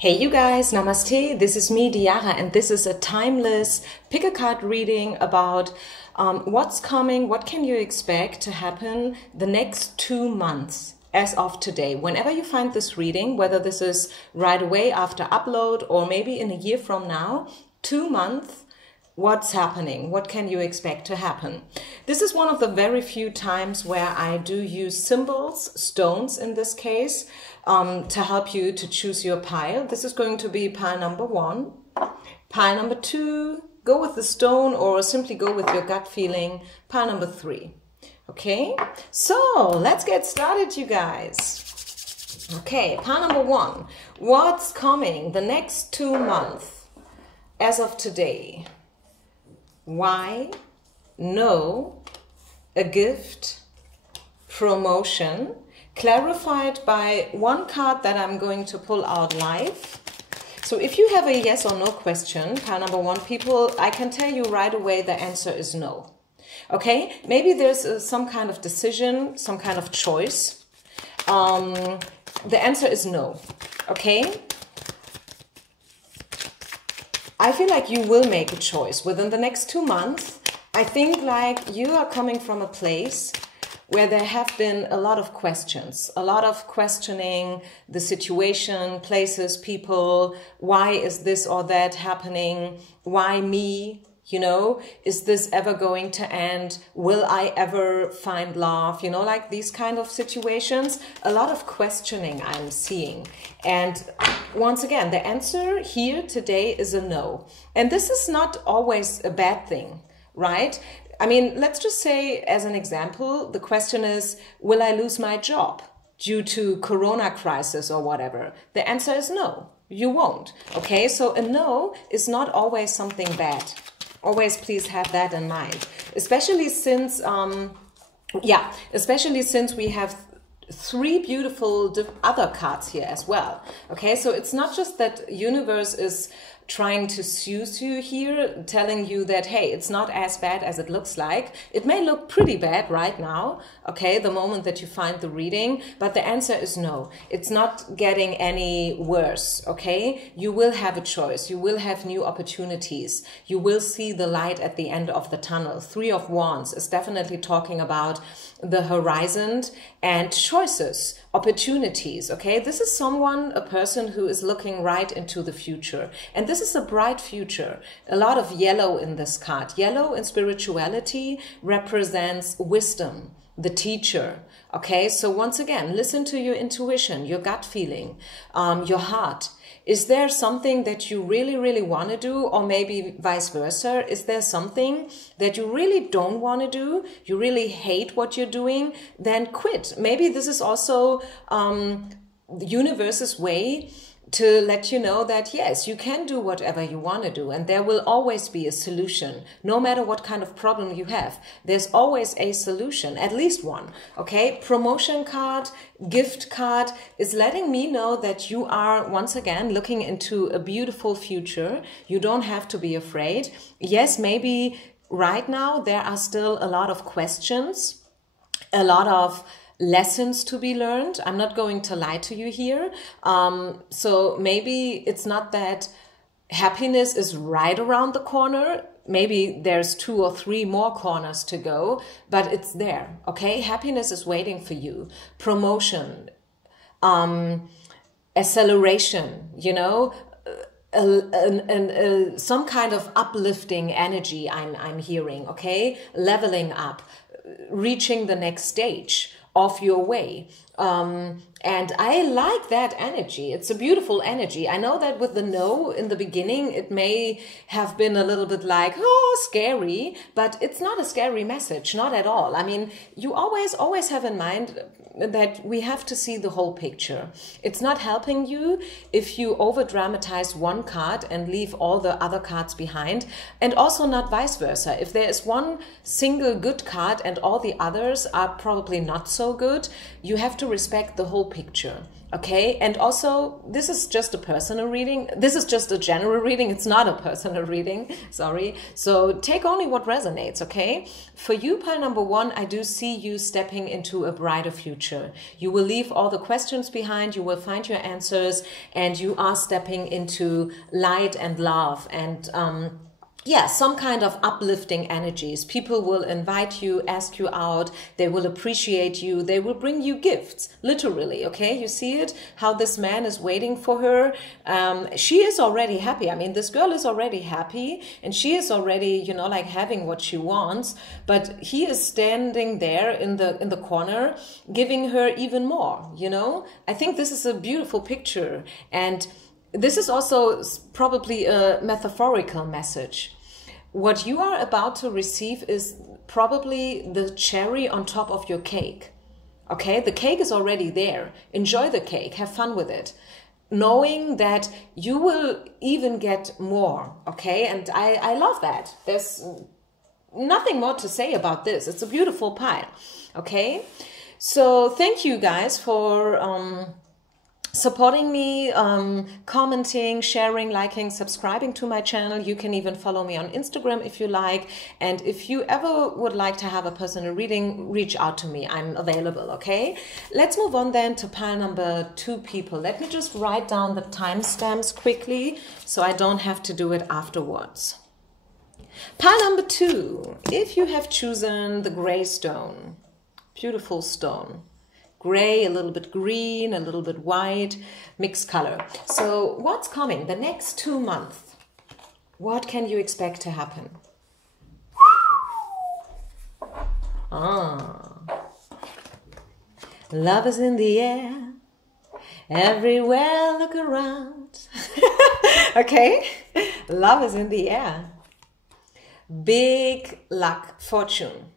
Hey you guys, namaste, this is me Diara and this is a timeless pick a card reading about what's coming, what can you expect to happen the next 2 months as of today. Whenever you find this reading, whether this is right away after upload or maybe in a year from now, 2 months, what's happening? What can you expect to happen? This is one of the very few times where I do use symbols, stones in this case, to help you to choose your pile. This is going to be pile number 1. Pile number 2, go with the stone or simply go with your gut feeling. Pile number 3. Okay, so let's get started, you guys. Okay, pile number 1. What's coming the next 2 months as of today? Why? No. A gift. Promotion. Clarified by one card that I'm going to pull out live. So if you have a yes or no question, pile number 1, people, I can tell you right away the answer is no. Okay, maybe there's some kind of decision, some kind of choice. The answer is no. Okay. I feel like you will make a choice within the next 2 months. I think like you are coming from a place where there have been a lot of questions, a lot of questioning the situation, places, people. Why is this or that happening? Why me? You know, is this ever going to end? Will I ever find love? You know, like these kind of situations. A lot of questioning I'm seeing. And once again, the answer here today is a no. And this is not always a bad thing, right? I mean, let's just say as an example, the question is, will I lose my job due to Corona crisis or whatever? The answer is no, you won't. Okay, so a no is not always something bad. Always please have that in mind, especially since, especially since we have 3 beautiful other cards here as well. Okay, so it's not just that universe is trying to soothe you here, telling you that, hey, it's not as bad as it looks like. It may look pretty bad right now, okay, the moment that you find the reading, but the answer is no. It's not getting any worse, okay? You will have a choice. You will have new opportunities. You will see the light at the end of the tunnel. 3 of Wands is definitely talking about the horizon and choices, opportunities, okay? This is someone, a person who is looking right into the future. And this is a bright future. A lot of yellow in this card. Yellow in spirituality represents wisdom, the teacher, okay? So once again, listen to your intuition, your gut feeling, your heart. Is there something that you really, really want to do? Or maybe vice versa? Is there something that you really don't want to do? You really hate what you're doing? Then quit. Maybe this is also the universe's way to let you know that, yes, you can do whatever you want to do. And there will always be a solution. No matter what kind of problem you have, there's always a solution, at least one. Okay, promotion card, gift card is letting me know that you are, once again, looking into a beautiful future. You don't have to be afraid. Yes, maybe right now there are still a lot of questions, a lot of lessons to be learned. I'm not going to lie to you here. So maybe it's not that happiness is right around the corner. Maybe there's 2 or 3 more corners to go, but it's there. Okay, happiness is waiting for you. Promotion, acceleration, you know, some kind of uplifting energy I'm hearing. Okay, leveling up, reaching the next stage of your way. And I like that energy. It's a beautiful energy. I know that with the no in the beginning, it may have been a little bit like, oh, scary, but it's not a scary message, not at all. I mean, you always have in mind that we have to see the whole picture. It's not helping you if you over dramatize one card and leave all the other cards behind, and also not vice versa. If there is one single good card and all the others are probably not so good, you have to respect the whole picture. Okay, and also this is just a personal reading. This is just a general reading. It's not a personal reading, sorry. So take only what resonates, okay? For you, pile number one, I do see you stepping into a brighter future. You will leave all the questions behind, you will find your answers, and you are stepping into light and love and yeah, some kind of uplifting energies. People will invite you, ask you out, they will appreciate you, they will bring you gifts, literally, okay? You see it, how this man is waiting for her. She is already happy. I mean, this girl is already happy and she is already, you know, like having what she wants, but he is standing there in the corner, giving her even more, you know? I think this is a beautiful picture, and this is also probably a metaphorical message. What you are about to receive is probably the cherry on top of your cake. Okay, the cake is already there. Enjoy the cake, have fun with it, knowing that you will even get more. Okay, and I love that. There's nothing more to say about this. It's a beautiful pile. Okay, so thank you guys for supporting me, commenting, sharing, liking, subscribing to my channel. You can even follow me on Instagram if you like. And if you ever would like to have a personal reading, reach out to me. I'm available, okay? Let's move on then to pile number two, people. Let me just write down the timestamps quickly so I don't have to do it afterwards. Pile number two, if you have chosen the gray stone, beautiful stone. Gray, a little bit green, a little bit white, mixed color. So what's coming? The next 2 months. What can you expect to happen? Love is in the air. Everywhere, look around. Okay? Love is in the air. Big luck, fortune.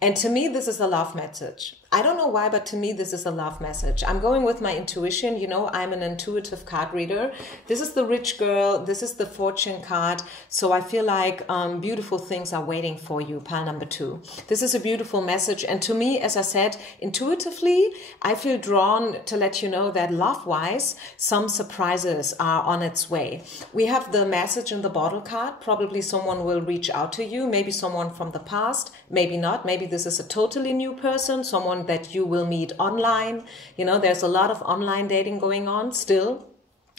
And to me, this is a love message. I don't know why, but to me, this is a love message. I'm going with my intuition. You know, I'm an intuitive card reader. This is the rich girl. This is the fortune card. So I feel like beautiful things are waiting for you, pile number two. This is a beautiful message. And to me, as I said, intuitively, I feel drawn to let you know that love-wise, some surprises are on its way. We have the message in the bottle card. Probably someone will reach out to you. Maybe someone from the past, maybe not. Maybe this is a totally new person, someone that you will meet online. You know, there's a lot of online dating going on still.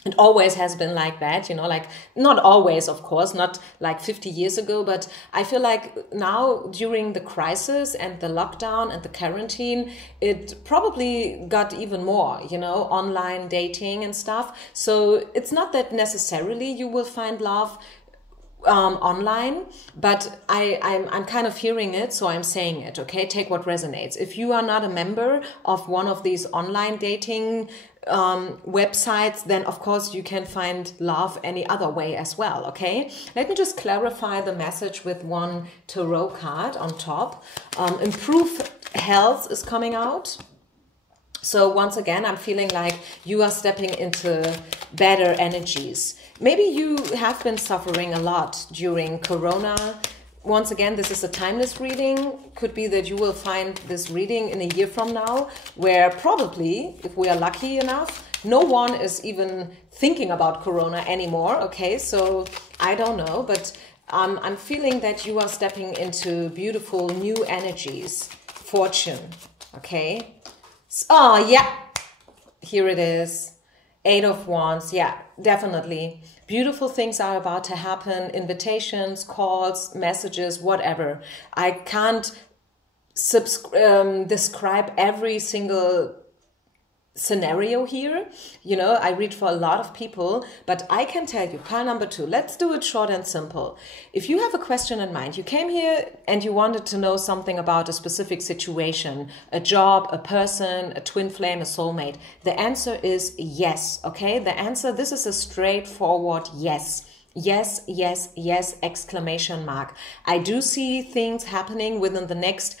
It always has been like that, you know, like not always, of course, not like 50 years ago, but I feel like now during the crisis and the lockdown and the quarantine, it probably got even more, you know, online dating and stuff. So it's not that necessarily you will find love online, but I'm kind of hearing it, so I'm saying it, okay? Take what resonates. If you are not a member of one of these online dating websites, then of course you can find love any other way as well, okay? Let me just clarify the message with one tarot card on top. Improve health is coming out. So once again, I'm feeling like you are stepping into better energies. Maybe you have been suffering a lot during Corona. Once again, this is a timeless reading. Could be that you will find this reading in a year from now, where probably, if we are lucky enough, no one is even thinking about Corona anymore. Okay, so I don't know, but I'm feeling that you are stepping into beautiful new energies. Fortune, okay? Oh, yeah, here it is. 8 of Wands, yeah, definitely. Beautiful things are about to happen. Invitations, calls, messages, whatever. I can't describe every single scenario here. You know, I read for a lot of people, but I can tell you, pile number two, let's do it short and simple. If you have a question in mind, you came here and you wanted to know something about a specific situation, a job, a person, a twin flame, a soulmate, the answer is yes, okay? The answer, this is a straightforward yes. Yes, yes, yes, exclamation mark. I do see things happening within the next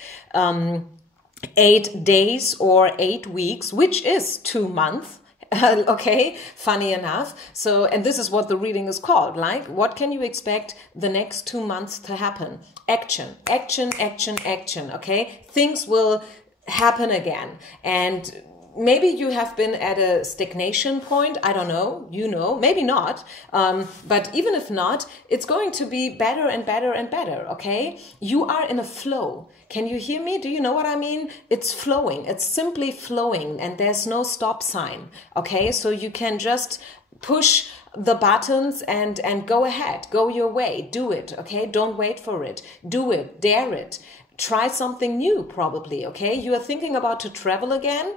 8 days or 8 weeks, which is 2 months. Okay, funny enough. So, and this is what the reading is called, like, what can you expect the next 2 months to happen? Action, action, action, action, okay? Things will happen again. And maybe you have been at a stagnation point. I don't know, you know, maybe not. But even if not, it's going to be better and better and better, okay? You are in a flow. Can you hear me? Do you know what I mean? It's flowing. It's simply flowing and there's no stop sign, okay? So you can just push the buttons and go ahead, go your way, do it, okay? Don't wait for it. Do it, dare it. Try something new, probably, okay? You are thinking about to travel again,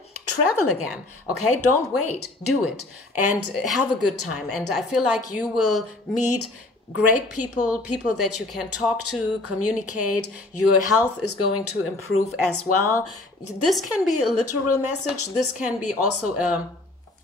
okay? Don't wait, do it and have a good time. And I feel like you will meet great people, people that you can talk to, communicate. Your health is going to improve as well. This can be a literal message. This can be also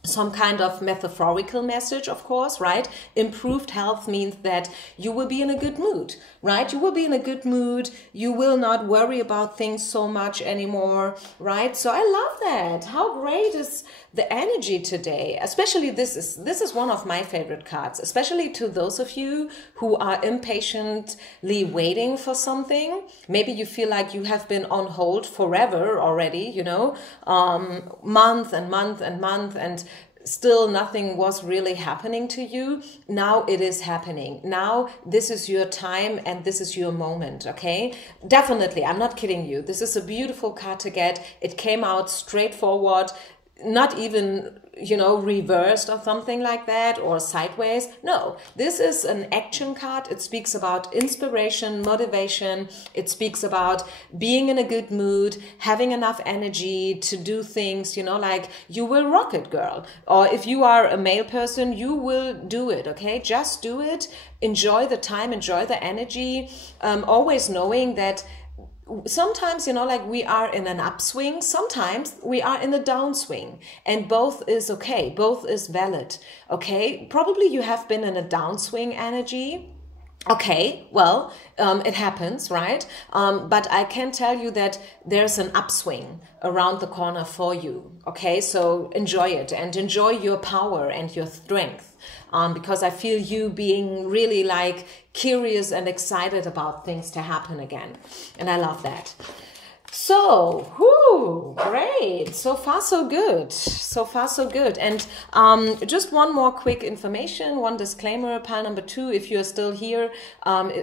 some kind of metaphorical message, of course, right? Improved health means that you will be in a good mood, right? You will be in a good mood. You will not worry about things so much anymore, right? So I love that. How great is the energy today? Especially this is one of my favorite cards, especially to those of you who are impatiently waiting for something. Maybe you feel like you have been on hold forever already, you know, month and month and month, and still nothing was really happening to you. Now it is happening. Now this is your time and this is your moment, okay? Definitely, I'm not kidding you. This is a beautiful card to get. It came out straightforward, not even, you know, reversed or something like that, or sideways. No, this is an action card. It speaks about inspiration, motivation. It speaks about being in a good mood, having enough energy to do things, you know, like you will rock it, girl. Or if you are a male person, you will do it, okay? Just do it. Enjoy the time, enjoy the energy. Always knowing that sometimes, you know, like we are in an upswing, sometimes we are in a downswing, and both is okay, both is valid, okay? Probably you have been in a downswing energy. Okay, well, it happens, right? But I can tell you that there's an upswing around the corner for you, okay? So enjoy it and enjoy your power and your strength, because I feel you being really like curious and excited about things to happen again. And I love that. So, whoo, great. So far, so good. So far, so good. And just one more quick information, one disclaimer, pile number 2, if you're still here,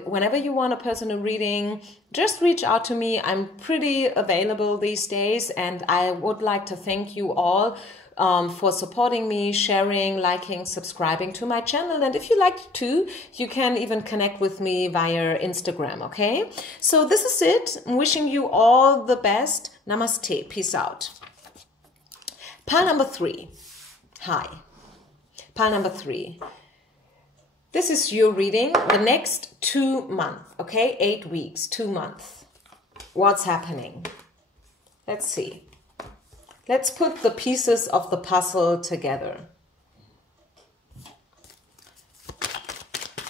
whenever you want a personal reading, just reach out to me. I'm pretty available these days, and I would like to thank you all for supporting me, sharing, liking, subscribing to my channel. And if you like to, you can even connect with me via Instagram, okay? So this is it. I'm wishing you all the best. Namaste. Peace out. Pile number 3. Hi. Pile number 3. This is your reading. The next 2 months, okay? 8 weeks, 2 months. What's happening? Let's see. Let's put the pieces of the puzzle together.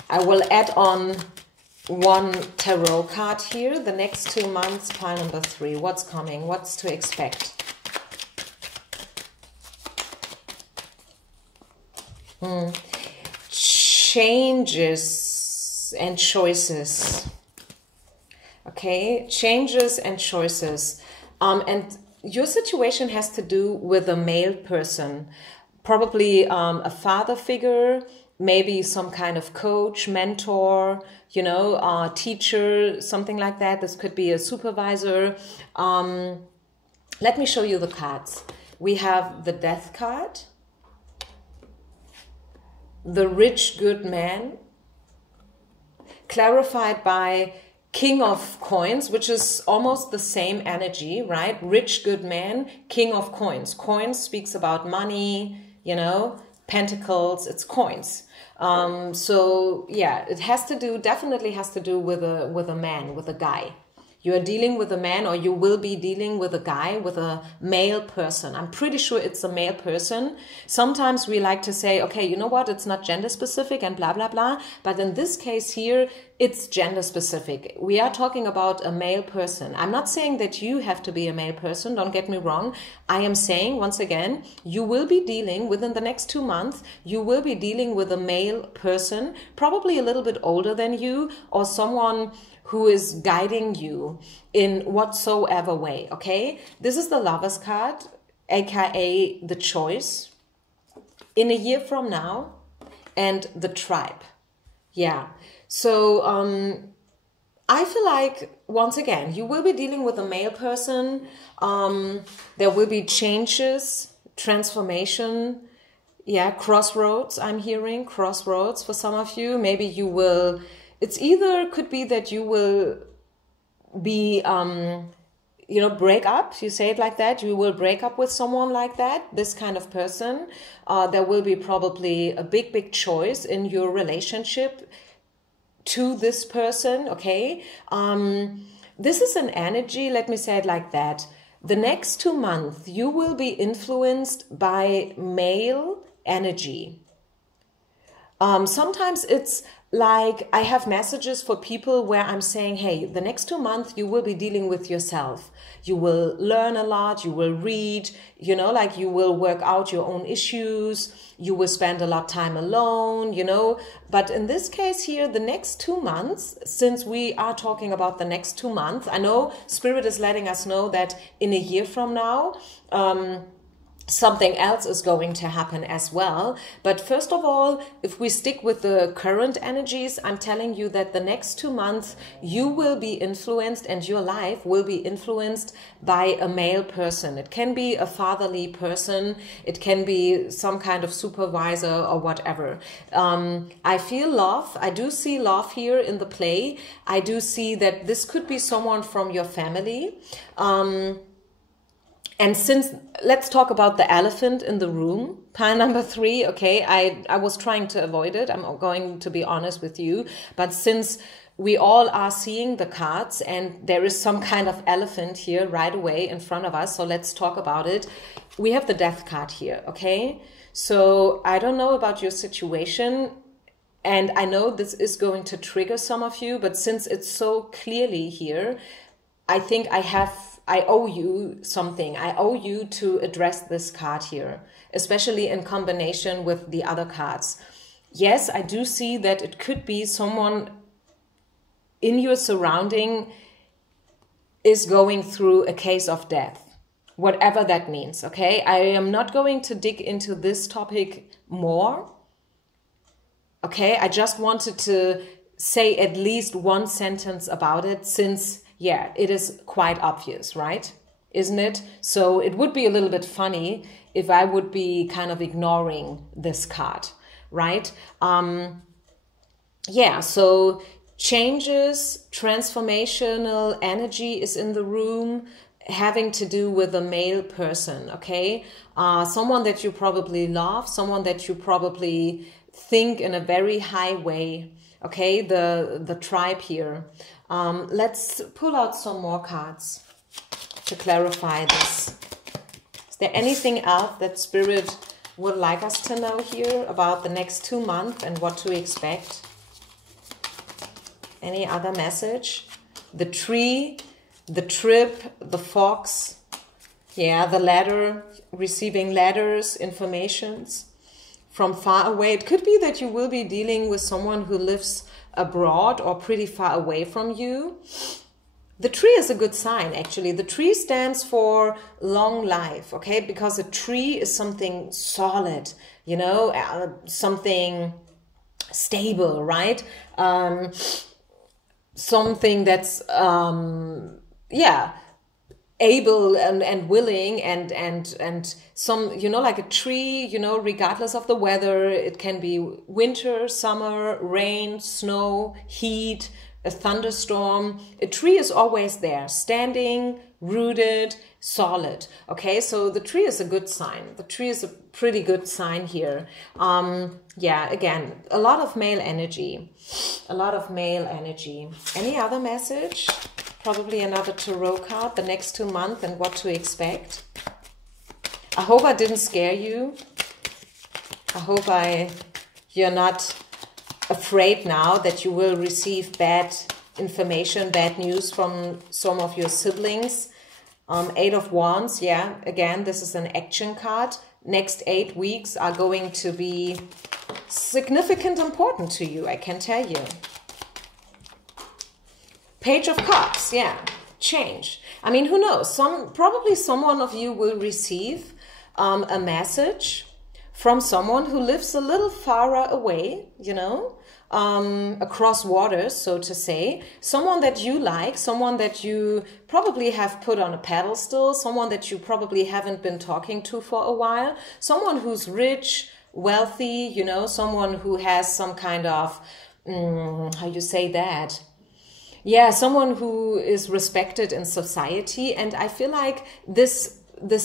I will add on one tarot card here. The next 2 months, pile number 3. What's coming? What's to expect? Changes and choices. Okay, changes and choices. And your situation has to do with a male person, probably a father figure, maybe some kind of coach, mentor, you know, teacher, something like that. This could be a supervisor. Let me show you the cards. We have the Death card, the Rich Good Man, clarified by King of Coins, which is almost the same energy, right? Rich, good man, King of Coins. Coins speaks about money, you know, pentacles, it's coins. So yeah, it has to do, definitely has to do with a man, with a guy. You are dealing with a man, or you will be dealing with a guy, with a male person. I'm pretty sure it's a male person. Sometimes we like to say, okay, you know what, it's not gender specific and blah, blah, blah. But in this case here, it's gender specific. We are talking about a male person. I'm not saying that you have to be a male person, don't get me wrong. I am saying, once again, you will be dealing, within the next 2 months, you will be dealing with a male person, probably a little bit older than you, or someone who is guiding you in whatsoever way, okay? This is the Lovers card. aka the choice, in a year from now, and the tribe. Yeah. So I feel like, once again, you will be dealing with a male person. There will be changes, transformation. Yeah, crossroads, I'm hearing. Crossroads for some of you. Maybe you will, it's either could be that you will be, you know, break up. You say it like that. You will break up with someone like that, this kind of person. There will be probably a big choice in your relationship to this person, okay? This is an energy, let me say it like that. The next 2 months, you will be influenced by male energy. Sometimes it's like I have messages for people where I'm saying, hey, the next 2 months you will be dealing with yourself. You will learn a lot, you will read, you know, like you will work out your own issues, you will spend a lot of time alone, you know. But in this case here, the next 2 months, since we are talking about the next 2 months, I know Spirit is letting us know that in a year from now, something else is going to happen as well. But first of all, if we stick with the current energies, I'm telling you that the next 2 months you will be influenced, and your life will be influenced by a male person. It can be a fatherly person, it can be some kind of supervisor or whatever. I feel love. I do see love here in the play. I do see that this could be someone from your family. And since, let's talk about the elephant in the room, pile number 3, okay, I was trying to avoid it, I'm going to be honest with you, but since we all are seeing the cards and there is some kind of elephant here right away in front of us, so let's talk about it. We have the death card here, okay? So I don't know about your situation, and I know this is going to trigger some of you, but since it's so clearly here, I think I owe you something. I owe you to address this card here, especially in combination with the other cards. Yes, I do see that it could be someone in your surrounding is going through a case of death, whatever that means, okay? I am not going to dig into this topic more, okay? I just wanted to say at least one sentence about it, since yeah, it is quite obvious, right? Isn't it? So it would be a little bit funny if I would be kind of ignoring this card, right? Yeah, so changes, transformational energy is in the room, having to do with a male person, okay? Someone that you probably love, someone that you probably think in a very high way, okay? The tribe here. Let's pull out some more cards to clarify this. Is there anything else that Spirit would like us to know here about the next 2 months and what to expect? Any other message? The tree, the trip, the fox, yeah, the ladder, receiving letters, informations from far away. It could be that you will be dealing with someone who lives abroad or pretty far away from you. The tree is a good sign, actually. The tree stands for long life, okay? Because a tree is something solid, you know, something stable, right? Something that's, yeah, able and willing and some, you know, like a tree, you know, regardless of the weather, it can be winter, summer, rain, snow, heat, a thunderstorm. A tree is always there, standing, rooted, solid. Okay, so the tree is a good sign. The tree is a pretty good sign here. Yeah, again, a lot of male energy. A lot of male energy. Any other message? Probably another tarot card, the next 2 months and what to expect. I hope I didn't scare you. I hope you're not afraid now that you will receive bad information, bad news from some of your siblings. 8 of Wands, yeah, again, this is an action card. Next 8 weeks are going to be significant, important to you, I can tell you. Page of Cups, yeah, change. I mean, who knows? Probably someone of you will receive a message from someone who lives a little far away, across waters, so to say, someone that you like, someone that you probably have put on a pedestal, someone that you probably haven't been talking to for a while, someone who's rich, wealthy, someone who has some kind of, how you say that? Yeah, someone who is respected in society. And I feel like this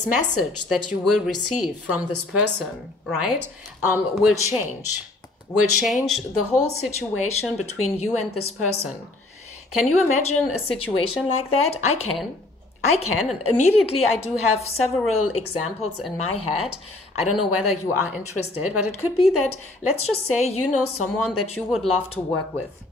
message that you will receive from this person, right, will change the whole situation between you and this person. Can you imagine a situation like that? I can. And immediately I do have several examples in my head. I don't know whether you are interested, but it could be that, let's just say you know someone that you would love to work with.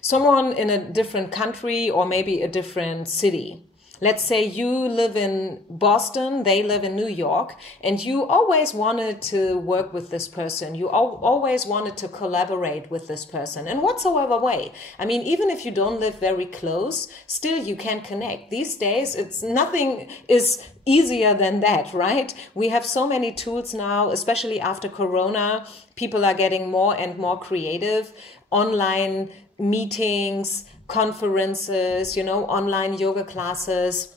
Someone in a different country or maybe a different city. Let's say you live in Boston, they live in New York, and you always wanted to work with this person. You always wanted to collaborate with this person in whatsoever way. I mean, even if you don't live very close, still you can connect. These days, nothing is easier than that, right? We have so many tools now, especially after Corona. People are getting more and more creative. Online meetings, conferences, online yoga classes.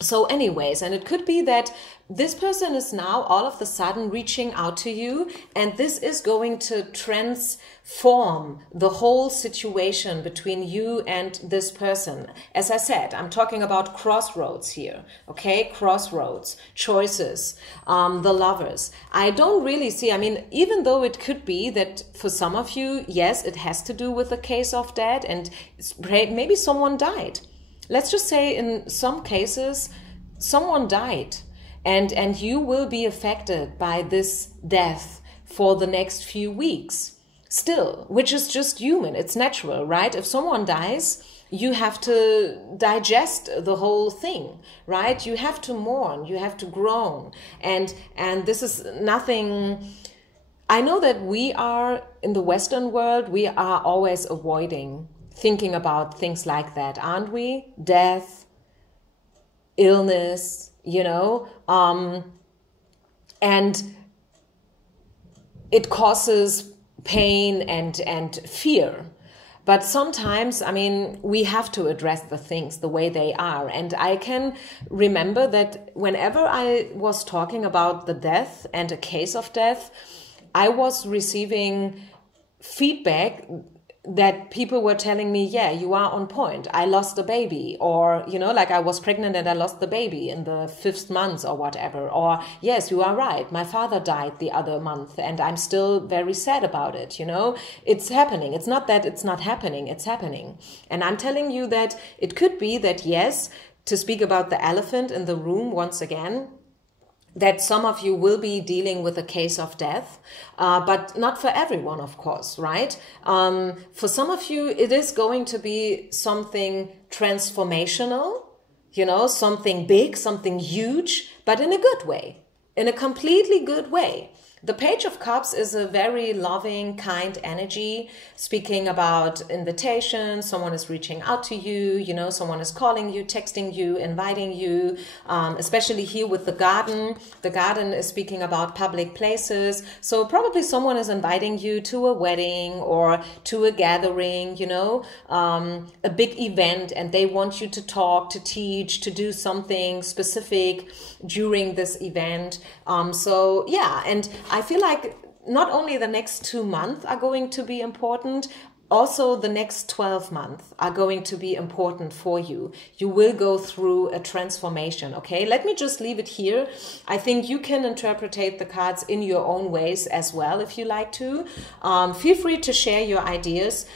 So anyways, and it could be that this person is now all of a sudden reaching out to you, and this is going to transform the whole situation between you and this person. As I said, I'm talking about crossroads here, okay? Crossroads, choices, the lovers. I don't really see, even though it could be that for some of you, yes, it has to do with the case of death, and maybe someone died. Let's just say in some cases, someone died. And you will be affected by this death for the next few weeks still, which is just human. It's natural, right? If someone dies, you have to digest the whole thing, right? You have to mourn, you have to groan. And this is nothing. I know that we are in the Western world, we are always avoiding thinking about things like that, aren't we? Death, illness, and it causes pain and fear. But sometimes, we have to address the things the way they are. And I can remember that whenever I was talking about the death and a case of death, I was receiving feedback that people were telling me, yeah, you are on point. I lost a baby, or, like I was pregnant and I lost the baby in the 5th month or whatever. Or, yes, you are right. My father died the other month and I'm still very sad about it. It's happening. It's not that it's not happening. It's happening. And I'm telling you that it could be that, yes, to speak about the elephant in the room once again, that some of you will be dealing with a case of death, but not for everyone, of course, right? For some of you, it is going to be something transformational, something big, something huge, but in a good way, in a completely good way. The Page of Cups is a very loving, kind energy, speaking about invitation. Someone is reaching out to you, someone is calling you, texting you, inviting you, especially here with the garden. The garden is speaking about public places. So probably someone is inviting you to a wedding or to a gathering, a big event, and they want you to talk, to teach, to do something specific during this event. So yeah, and I feel like not only the next 2 months are going to be important, also the next 12 months are going to be important for you. You will go through a transformation, okay? Let me just leave it here. I think you can interpret the cards in your own ways as well if you like to. Feel free to share your ideas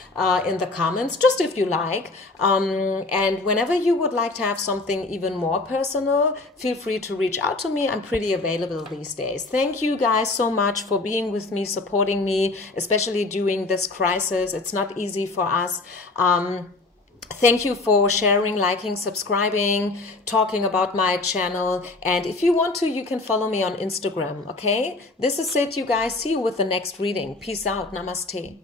in the comments, just if you like. And whenever you would like to have something even more personal, feel free to reach out to me. I'm pretty available these days. Thank you guys so much for being with me, supporting me, especially during this crisis. It's not easy for us. Thank you for sharing, liking, subscribing, talking about my channel. And if you want to, you can follow me on Instagram, okay? This is it, you guys. See you with the next reading. Peace out. Namaste.